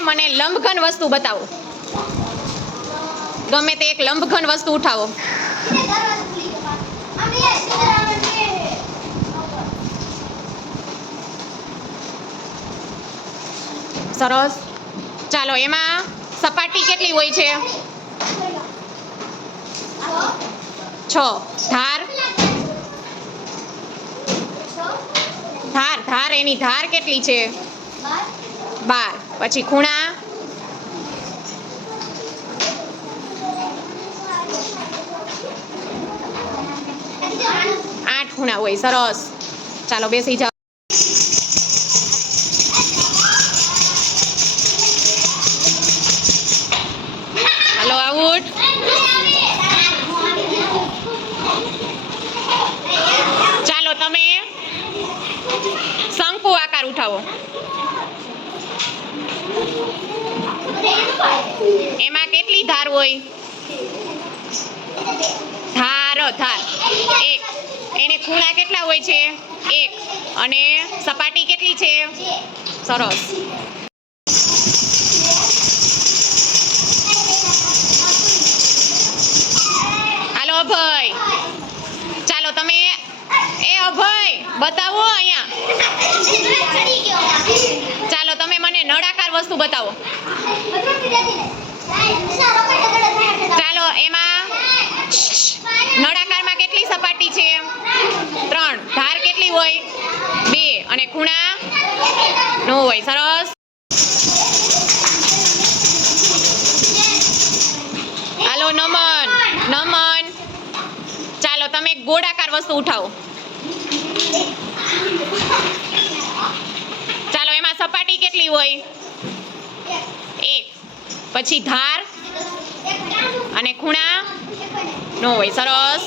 મને લંબઘન વસ્તુ બતાવો. ગમે તે એક લંબઘન વસ્તુ ઉઠાવો. સરસ. ચાલો, એમાં સપાટી કેટલી હોય છે? 6. ધાર ધાર એની ધાર કેટલી છે? 12. પછી ખૂણા? 8 ખૂણા હોય. સરસ. ચાલો, બેસી જાઓ. હાલો, આઉટ. ચાલો, તમે શંકુ આકાર ઉઠાવો. એમાં કેટલી ધાર હોય? ધાર 1. એને ખૂણા કેટલા હોય છે? 1. અને સપાટી કેટલી છે? સરસ. હાલો અભય, ચાલો તમે અભય બતાવો અહીંયા. ચાલો, તમે મને નળાકાર વસ્તુ બતાવો. ચાલો, એમાં નળાકારમાં કેટલી સપાટી છે? 3. ધાર કેટલી હોય? 2. અને ખૂણા? 9 હોય. સરસ. હાલો નમન, ચાલો તમે ગોળાકાર વસ્તુ ઉઠાવો. ચાલો, એમાં સપાટી કેટલી હોય? 1. પછી ધાર અને ખૂણા? 9 હોય. સરસ.